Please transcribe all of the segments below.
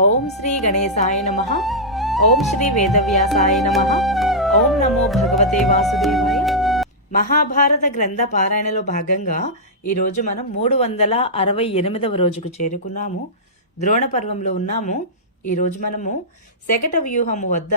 ఓం శ్రీ గణేశాయ నమః. ఓం శ్రీ వేదవ్యాసాయ నమః. ఓం నమో భగవతే వాసుదేవాయ. మహాభారత గ్రంథ పారాయణలో భాగంగా ఈరోజు మనం 368వ రోజుకు చేరుకున్నాము. ద్రోణ పర్వంలో ఉన్నాము. ఈరోజు మనము శకట వ్యూహము వద్ద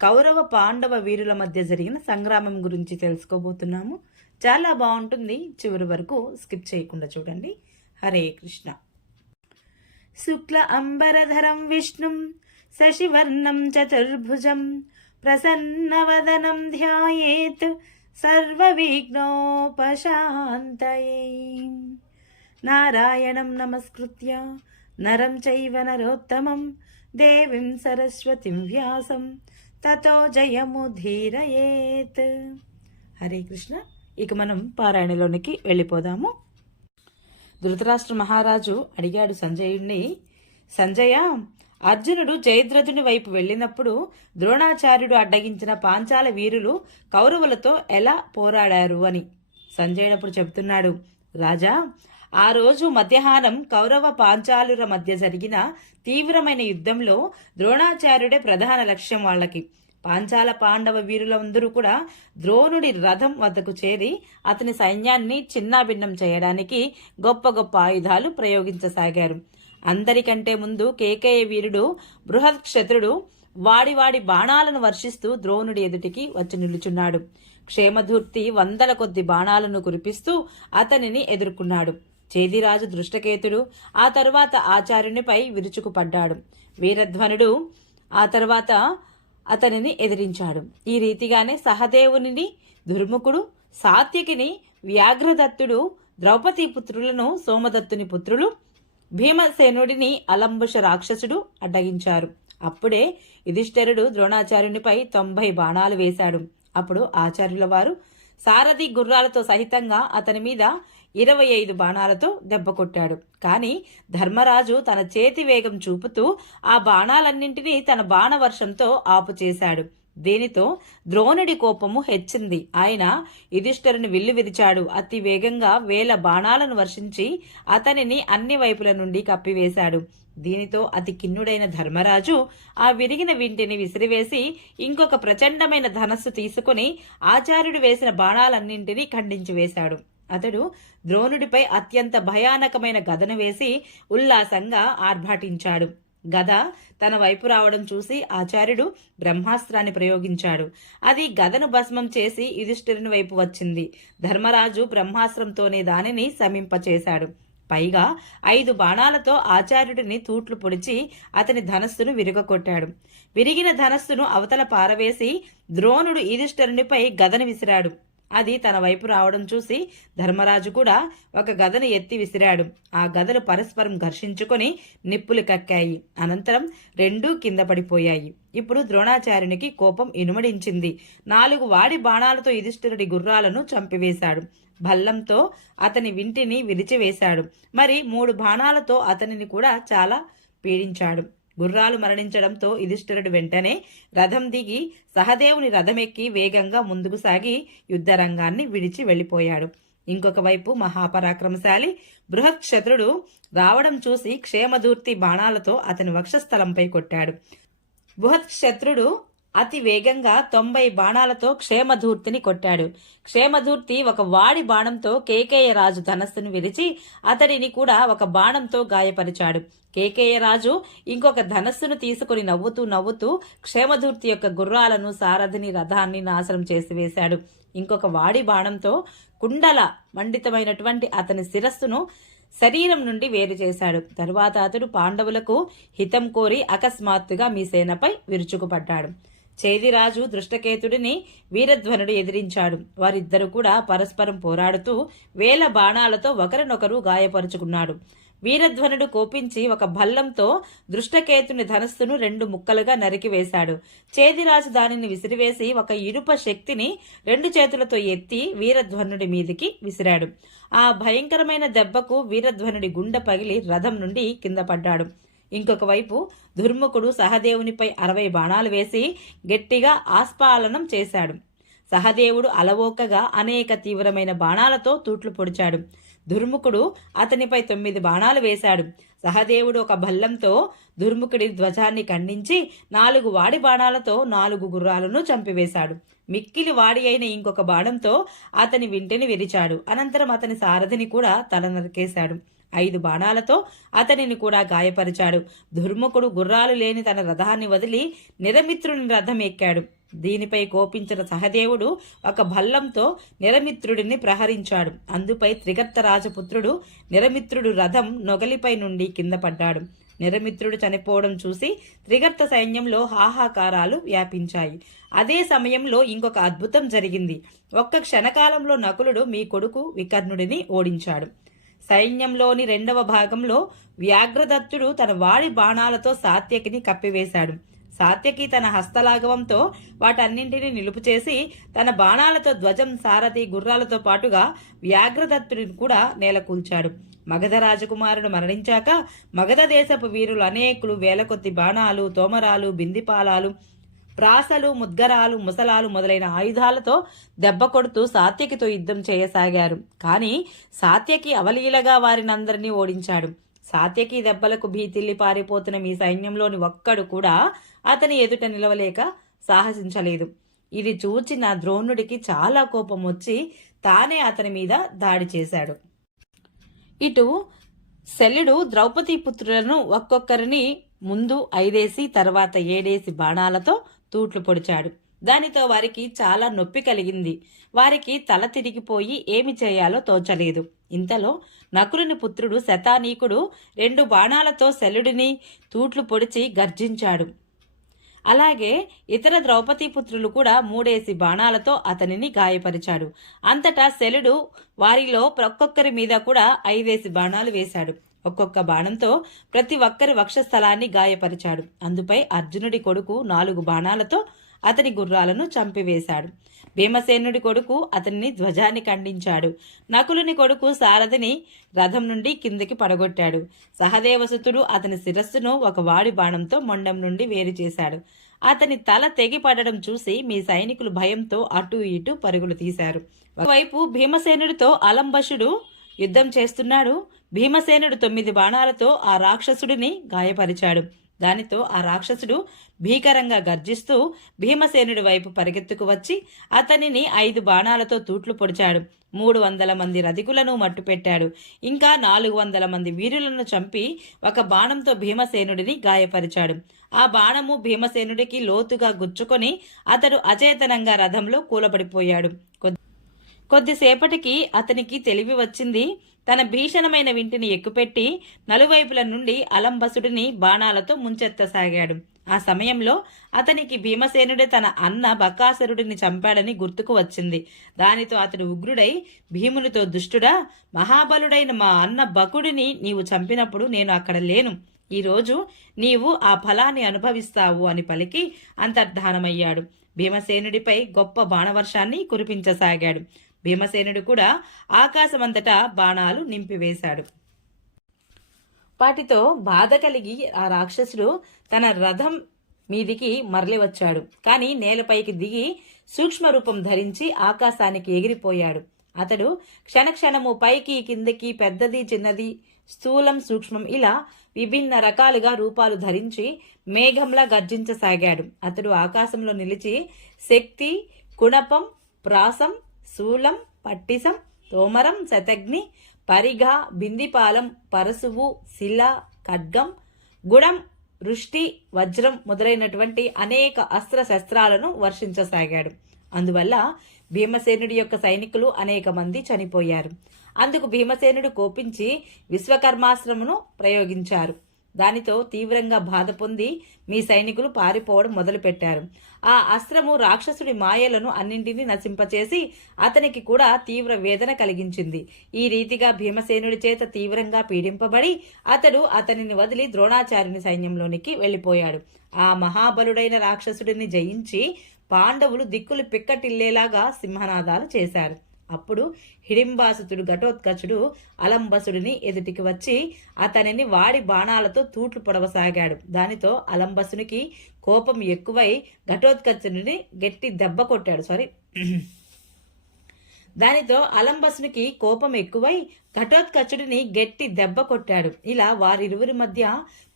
కౌరవ పాండవ వీరుల మధ్య జరిగిన సంగ్రామం గురించి తెలుసుకోబోతున్నాము. చాలా బాగుంటుంది, చివరి వరకు స్కిప్ చేయకుండా చూడండి. హరే కృష్ణ. శుక్ల అంబరధరం విష్ణుం శశివర్ణం చతుర్భుజం ప్రసన్నవదనం ధ్యాయేత్ సర్వవిఘ్నోపశాంతయే. నారాయణం నమస్కృత్య నరం చైవ నరోత్తమం దేవీం సరస్వతిం వ్యాసం తతో జయముధీరయేత్. హరే కృష్ణ. ఇక మనం పారాయణలోనికి వెళ్ళిపోదాము. ధృతరాష్ట్ర మహారాజు అడిగాడు సంజయుణ్ణి, సంజయ, అర్జునుడు జయద్రథుని వైపు వెళ్ళినప్పుడు ద్రోణాచార్యుడు అడ్డగించిన పాంచాల వీరులు కౌరవులతో ఎలా పోరాడారు అని. సంజయుడప్పుడు చెబుతున్నాడు, రాజా, ఆ రోజు మధ్యాహ్నం కౌరవ పాంచాలుల మధ్య జరిగిన తీవ్రమైన యుద్ధంలో ద్రోణాచార్యుడే ప్రధాన లక్ష్యం. వాళ్ళకి పాంచాల పాండవ వీరులందరూ కూడా ద్రోణుడి రథం వద్దకు చేరి అతని సైన్యాన్ని చిన్నాభిన్నం చేయడానికి గొప్ప గొప్ప ఆయుధాలు ప్రయోగించసాగారు. అందరికంటే ముందు కేకయ వీరుడు బృహత్క్షత్రుడు వాడి బాణాలను వర్షిస్తూ ద్రోణుడి ఎదుటికి వచ్చి నిలుచున్నాడు. క్షేమధూర్తి వందల కొద్ది బాణాలను కురిపిస్తూ అతనిని ఎదుర్కొన్నాడు. చేదిరాజు దృష్టకేతుడు ఆ తరువాత ఆచార్యునిపై విరుచుకుపడ్డాడు. వీరధ్వనుడు ఆ తర్వాత అతనిని ఎదిరించాడు. ఈ రీతిగానే సహదేవుని, దుర్ముఖుడు, సాత్యకిని, వ్యాఘ్రదత్తుడు, ద్రౌపదీ పుత్రులను సోమదత్తుని పుత్రులు, భీమసేనుడిని అలంబుష రాక్షసుడు అడ్డగించారు. అప్పుడే యుధిష్ఠిరుడు ద్రోణాచార్యునిపై 90 బాణాలు వేశాడు. అప్పుడు ఆచార్యుల వారు సారథి గుర్రాలతో సహితంగా అతని మీద 25 బాణాలతో దెబ్బ కొట్టాడు. కానీ ధర్మరాజు తన చేతి వేగం చూపుతూ ఆ బాణాలన్నింటినీ తన బాణవర్షంతో ఆపు చేశాడు. దీనితో ద్రోణుడి కోపము హెచ్చింది. ఆయన యుధిష్ఠిరుని విల్లు విరిచాడు. అతి వేగంగా 1000 బాణాలను వర్షించి అతనిని అన్ని వైపుల నుండి కప్పివేశాడు. దీనితో అతి కిన్నుడైన ధర్మరాజు ఆ విరిగిన వింటిని విసిరివేసి ఇంకొక ప్రచండమైన ధనస్సు తీసుకుని ఆచార్యుడు వేసిన బాణాలన్నింటినీ ఖండించి వేశాడు. అతడు ద్రోణుడిపై అత్యంత భయానకమైన గదను వేసి ఉల్లాసంగా ఆర్భాటించాడు. గద తన వైపు రావడం చూసి ఆచార్యుడు బ్రహ్మాస్త్రాన్ని ప్రయోగించాడు. అది గదను భస్మం చేసి యుధిష్ఠిరుని వైపు వచ్చింది. ధర్మరాజు బ్రహ్మాస్త్రంతోనే దానిని శమింపచేశాడు. పైగా 5 బాణాలతో ఆచార్యుడిని తూట్లు పొడిచి అతని ధనస్సును విరగొట్టాడు. విరిగిన ధనస్సును అవతల పారవేసి ద్రోణుడు యుధిష్ఠిరునిపై గదను విసిరాడు. అది తన వైపు రావడం చూసి ధర్మరాజు కూడా ఒక గదను ఎత్తి విసిరాడు. ఆ గదలు పరస్పరం ఘర్షించుకొని నిప్పులు కక్కాయి. అనంతరం రెండూ కింద పడిపోయాయి. ఇప్పుడు ద్రోణాచార్యునికి కోపం ఇనుమడించింది. 4 వాడి బాణాలతో యుధిష్ఠిరుడి గుర్రాలను చంపివేశాడు. భల్లంతో అతని వింటిని విరిచివేశాడు. మరి 3 బాణాలతో అతనిని కూడా చాలా పీడించాడు. గుర్రాలు మరణించడంతో యుధిష్ఠిరుడు వెంటనే రథం దిగి సహదేవుని రథమెక్కి వేగంగా ముందుకు సాగి యుద్ధరంగాన్ని విడిచి వెళ్లిపోయాడు. ఇంకొక వైపు మహాపరాక్రమశాలి బృహత్క్షత్రుడు రావడం చూసి క్షేమధూర్తి బాణాలతో అతని వక్షస్థలంపై కొట్టాడు. బృహత్క్షత్రుడు అతి వేగంగా 90 బాణాలతో క్షేమధూర్తిని కొట్టాడు. క్షేమధూర్తి ఒక వాడి బాణంతో కేకేయ రాజు ధనస్సును విరిచి అతడిని కూడా ఒక బాణంతో గాయపరిచాడు. కేకేయ రాజు ఇంకొక ధనస్సును తీసుకుని నవ్వుతూ క్షేమధూర్తి యొక్క గుర్రాలను, సారథిని, రథాన్ని నాశనం చేసివేశాడు. ఇంకొక వాడి బాణంతో కుండల మండితమైనటువంటి అతని శిరస్సును శరీరం నుండి వేరు చేశాడు. తరువాత అతడు పాండవులకు హితం కోరి అకస్మాత్తుగా మీ సేనపై విరుచుకుపడ్డాడు. చేదిరాజు దృష్టకేతుడిని వీరధ్వనుడు ఎదిరించాడు. వారిద్దరూ కూడా పరస్పరం పోరాడుతూ 1000 బాణాలతో ఒకరినొకరు గాయపరుచుకున్నాడు. వీరధ్వనుడు కోపించి ఒక భల్లంతో దృష్టకేతుని ధనస్సును 2 ముక్కలుగా నరికివేశాడు. చేదిరాజు దానిని విసిరివేసి ఒక ఇనుప శక్తిని 2 చేతులతో ఎత్తి వీరధ్వనుడి మీదికి విసిరాడు. ఆ భయంకరమైన దెబ్బకు వీరధ్వనుడి గుండె పగిలి రథం నుండి కింద పడ్డాడు. ఇంకొక వైపు దుర్ముఖుడు సహదేవునిపై 60 బాణాలు వేసి గట్టిగా ఆస్పాలనం చేశాడు. సహదేవుడు అలవోకగా అనేక తీవ్రమైన బాణాలతో తూట్లు పొడిచాడు. దుర్ముఖుడు అతనిపై 9 బాణాలు వేశాడు. సహదేవుడు ఒక భల్లంతో దుర్ముఖుడి ధ్వజాన్ని ఖండించి 4 వాడి బాణాలతో 4 గుర్రాలను చంపివేశాడు. మిక్కిలి వాడి అయిన ఇంకొక బాణంతో అతని వింటిని విరిచాడు. అనంతరం అతని సారథిని కూడా తల నరికేశాడు. 5 బాణాలతో అతనిని కూడా గాయపరిచాడు. దుర్ముఖుడు గుర్రాలు లేని తన రథాన్ని వదిలి నిరమిత్రుని రథం ఎక్కాడు. దీనిపై కోపించిన సహదేవుడు ఒక భల్లంతో నిరమిత్రుడిని ప్రహరించాడు. అందుపై త్రిగర్త రాజపుత్రుడు నిరమిత్రుడు రథం నొగలిపై నుండి కింద పడ్డాడు. నిరమిత్రుడు చనిపోవడం చూసి త్రిగర్త సైన్యంలో హాహాకారాలు వ్యాపించాయి. అదే సమయంలో ఇంకొక అద్భుతం జరిగింది. ఒక్క క్షణకాలంలో నకులుడు మీ కొడుకు వికర్ణుడిని ఓడించాడు. సైన్యంలోని 2వ భాగంలో వ్యాఘ్రదత్తుడు తన వాడి బాణాలతో సాత్యకిని కప్పివేశాడు. సాత్యకి తన హస్తలాఘవంతో వాటన్నింటినీ నిలుపు చేసి తన బాణాలతో ధ్వజం, సారథి, గుర్రాలతో పాటుగా వ్యాఘ్రదత్తుడిని కూడా నేలకూల్చాడు. మగధ రాజకుమారుడు మరణించాక మగధ దేశపు వీరులు అనేకులు వేల కొద్ది బాణాలు, తోమరాలు, బిందిపాలాలు, ప్రాసలు, ముద్గరాలు, ముసలాలు మొదలైన ఆయుధాలతో దెబ్బ కొడుతూ సాత్యకితో యుద్ధం చేయసాగారు. కానీ సాత్యకి అవలీలగా వారినందరినీ ఓడించాడు. సాత్యకి దెబ్బలకు భీతిల్లి పారిపోతున్న మీ సైన్యంలోని ఒక్కడు కూడా అతని ఎదుట నిలవలేక సాహసించలేదు. ఇది చూచిన ద్రోణుడికి చాలా కోపం వచ్చి తానే అతని మీద దాడి చేశాడు. ఇటు శల్యుడు ద్రౌపదీ పుత్రులను ఒక్కొక్కరిని ముందు 5 తర్వాత 7 బాణాలతో తూట్లు పొడిచాడు. దానితో వారికి చాలా నొప్పి కలిగింది. వారికి తల తిరిగిపోయి ఏమి చేయాలో తోచలేదు. ఇంతలో నకులుని పుత్రుడు శతానీకుడు 2 బాణాలతో శల్యుడిని తూట్లు పొడిచి గర్జించాడు. అలాగే ఇతర ద్రౌపదీ పుత్రులు కూడా 3 బాణాలతో అతనిని గాయపరిచాడు. అంతటా శల్యుడు వారిలో ఒక్కొక్కరి మీద కూడా 5 బాణాలు వేశాడు. ఒక్కొక్క బాణంతో ప్రతి ఒక్కరి వక్షస్థలాన్ని గాయపరిచాడు. అందుపై అర్జునుడి కొడుకు 4 బాణాలతో అతని గుర్రాలను చంపివేశాడు. భీమసేనుడి కొడుకు అతనిని ధ్వజాన్ని ఖండించాడు. నకులుని కొడుకు సారథిని రథం నుండి కిందికి పడగొట్టాడు. సహదేవసుతుడు అతని శిరస్సును ఒక వాడి బాణంతో మొండం నుండి వేరు చేశాడు. అతని తల తెగి పడడం చూసి మీ సైనికులు భయంతో అటు ఇటు పరుగులు తీశారు. ఒకవైపు భీమసేనుడితో అలంబసుడు యుద్ధం చేస్తున్నాడు. భీమసేనుడు 9 బాణాలతో ఆ రాక్షసుడిని గాయపరిచాడు. దానితో ఆ రాక్షసుడు భీకరంగా గర్జిస్తూ భీమసేనుడి వైపు పరిగెత్తుకు వచ్చి అతనిని 5 బాణాలతో తూట్లు పొడిచాడు. 300 మంది రధికులను మట్టుపెట్టాడు. ఇంకా 400 మంది వీరులను చంపి ఒక బాణంతో భీమసేనుడిని గాయపరిచాడు. ఆ బాణము భీమసేనుడికి లోతుగా గుచ్చుకొని అతడు అచేతనంగా రథంలో కూలబడిపోయాడు. కొద్దిసేపటికి అతనికి తెలివి వచ్చింది. తన భీషణమైన వింటిని ఎక్కుపెట్టి నలువైపుల నుండి అలంబసుడిని బాణాలతో ముంచెత్తసాగాడు. ఆ సమయంలో అతనికి భీమసేనుడే తన అన్న బకాసురుడిని చంపాడని గుర్తుకు వచ్చింది. దానితో అతడు ఉగ్రుడై భీమునితో, దుష్టుడా, మహాబలుడైన మా అన్న బకుడిని నీవు చంపినప్పుడు నేను అక్కడ లేను. ఈరోజు నీవు ఆ ఫలాన్ని అనుభవిస్తావు అని పలికి అంతర్ధానమయ్యాడు. భీమసేనుడిపై గొప్ప బాణవర్షాన్ని కురిపించసాగాడు. భీమసేనుడు కూడా ఆకాశమంతటా బాణాలు నింపివేశాడు. వాటితో బాధ కలిగి ఆ రాక్షసుడు తన రథం మీదికి మరలి వచ్చాడు. కానీ నేలపైకి దిగి సూక్ష్మ రూపం ధరించి ఆకాశానికి ఎగిరిపోయాడు. అతడు క్షణక్షణము పైకి కిందకి, పెద్దది, చిన్నది, స్థూలం, సూక్ష్మం ఇలా విభిన్న రకాలుగా రూపాలు ధరించి మేఘంలా గర్జించసాగాడు. అతడు ఆకాశంలో నిలిచి శక్తి, కుణపం, ప్రాసం, శూలం, పట్టిసం, తోమరం, శతగ్ని, పరిఘ, బిందిపాలం, పరశువు, శిల, ఖడ్గం, గుడం, వృష్టి, వజ్రం మొదలైనటువంటి అనేక అస్త్ర శస్త్రాలను వర్షించసాగాడు. అందువల్ల భీమసేనుడి యొక్క సైనికులు అనేక మంది చనిపోయారు. అందుకు భీమసేనుడు కోపించి విశ్వకర్మాశ్రమును ప్రయోగించారు. దానితో తీవ్రంగా బాధ పొంది మీ సైనికులు పారిపోవడం మొదలుపెట్టారు. ఆ అస్త్రము రాక్షసుడి మాయలను అన్నింటినీ నశింపచేసి అతనికి కూడా తీవ్ర వేదన కలిగించింది. ఈ రీతిగా భీమసేనుడి చేత తీవ్రంగా పీడింపబడి అతడు అతనిని వదిలి ద్రోణాచార్యుని సైన్యంలోనికి వెళ్ళిపోయాడు. ఆ మహాబలుడైన రాక్షసుడిని జయించి పాండవులు దిక్కులు పిక్కటిల్లేలాగా సింహనాదాలు చేశారు. అప్పుడు హిడింబాసుతుడు ఘటోత్కచుడు అలంబసుడిని ఎదుటికి వచ్చి అతనిని వాడి బాణాలతో తూట్లు పొడవసాగాడు. దానితో అలంబసునికి కోపం ఎక్కువై ఘటోత్కచుడిని గట్టి దెబ్బ కొట్టాడు. దానితో అలంబసునికి కోపం ఎక్కువై ఘటోత్కచుడిని గట్టి దెబ్బ కొట్టాడు. ఇలా వారిరువురి మధ్య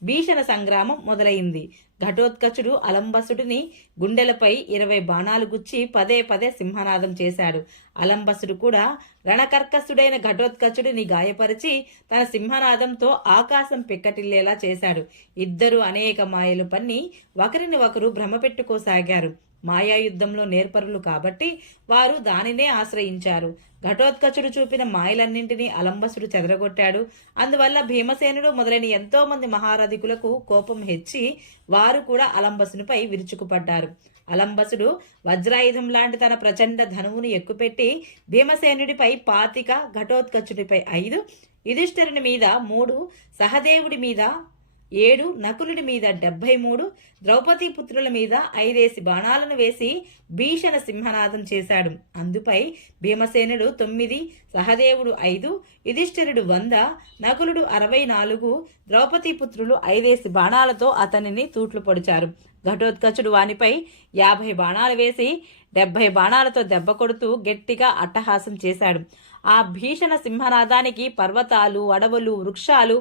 భీషణ సంగ్రామం మొదలైంది. ఘటోత్కచుడు అలంబసుడిని గుండెలపై 20 బాణాలు గుచ్చి పదే పదే సింహనాదం చేశాడు. అలంబసుడు కూడా రణకర్కసుడైన ఘటోత్కచుడిని గాయపరిచి తన సింహనాదంతో ఆకాశం పిక్కటిల్లేలా చేశాడు. ఇద్దరు అనేక మాయలు పన్ని ఒకరిని ఒకరు భ్రమపెట్టుకోసాగారు. మాయాయుద్ధంలో నేర్పరులు కాబట్టి వారు దానినే ఆశ్రయించారు. ఘటోత్కచుడు చూపిన మాయలన్నింటినీ అలంబసుడు చెదరగొట్టాడు. అందువల్ల భీమసేనుడు మొదలైన ఎంతో మంది మహారథికులకు కోపం హెచ్చి వారు కూడా అలంబసునిపై విరుచుకుపడ్డారు. అలంబసుడు వజ్రాయుధం లాంటి తన ప్రచండ ధనువును ఎక్కుపెట్టి భీమసేనుడిపై 25, ఘటోత్కచుడిపై 5, యుధిష్ఠిరుని మీద 3, సహదేవుడి మీద 7, నకులుడి మీద 73, ద్రౌపదీ పుత్రుల మీద 5 బాణాలను వేసి భీషణ సింహనాదం చేశాడు. అందుపై భీమసేనుడు 9, సహదేవుడు 5, యుధిష్ఠిరుడు 100, నకులుడు 64, ద్రౌపదీ పుత్రులు 5 బాణాలతో అతనిని తూట్లు పొడిచారు. ఘటోత్కచుడు వానిపై 50 బాణాలు వేసి 70 బాణాలతో దెబ్బ కొడుతూ గట్టిగా అట్టహాసం చేశాడు. ఆ భీషణ సింహనాదానికి పర్వతాలు, అడవులు, వృక్షాలు,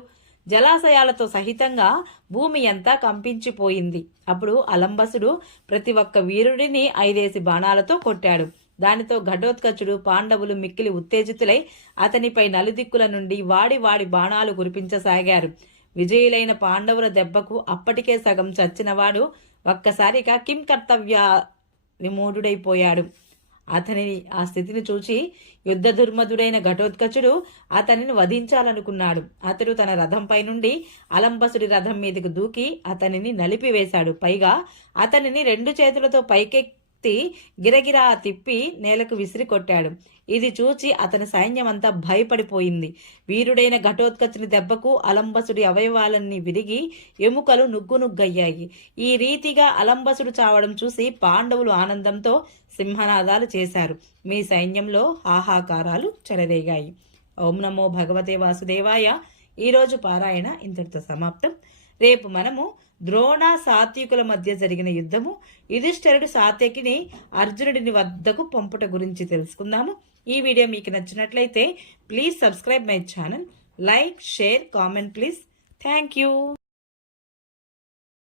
జలాశయాలతో సహితంగా భూమి అంతా కంపించిపోయింది. అప్పుడు అలంబసుడు ప్రతి ఒక్క వీరుడిని 5 బాణాలతో కొట్టాడు. దానితో ఘటోత్కచుడు, పాండవులు మిక్కిలి ఉత్తేజితులై అతనిపై నలుదిక్కుల నుండి వాడి బాణాలు కురిపించసాగారు. విజయులైన పాండవుల దెబ్బకు అప్పటికే సగం చచ్చినవాడు ఒక్కసారిగా కిం కర్తవ్య విమూఢుడైపోయాడు. అతని ఆ స్థితిని చూచి యుద్ధ దుర్మధుడైన ఘటోత్కచుడు అతనిని వధించాలనుకున్నాడు. అతడు తన రథంపై నుండి అలంబసుడి రథం మీదకు దూకి అతనిని నలిపివేశాడు. పైగా అతనిని 2 చేతులతో పైకెత్తి గిరగిరా తిప్పి నేలకు విసిరి కొట్టాడు. ఇది చూచి అతని సైన్యమంతా భయపడిపోయింది. వీరుడైన ఘటోత్కచుని దెబ్బకు అలంబసుడి అవయవాలన్నీ విరిగి ఎముకలు నుగ్గునుగ్గయ్యాయి. ఈ రీతిగా అలంబసుడు చావడం చూసి పాండవులు ఆనందంతో సింహనాదాలు చేశారు. మీ సైన్యంలో హాహాకారాలు చెలరేగాయి. ఓం నమో భగవతే వాసుదేవాయ. ఈరోజు పారాయణ ఇంతటితో సమాప్తం. రేపు మనము ద్రోణ సాత్వికుల మధ్య జరిగిన యుద్ధము, యుధిష్ఠిరుడు సాత్యకిని అర్జునుడిని వద్దకు పంపుట గురించి తెలుసుకుందాము. ఈ వీడియో మీకు నచ్చినట్లయితే please subscribe my channel, like, share, comment please. Thank you.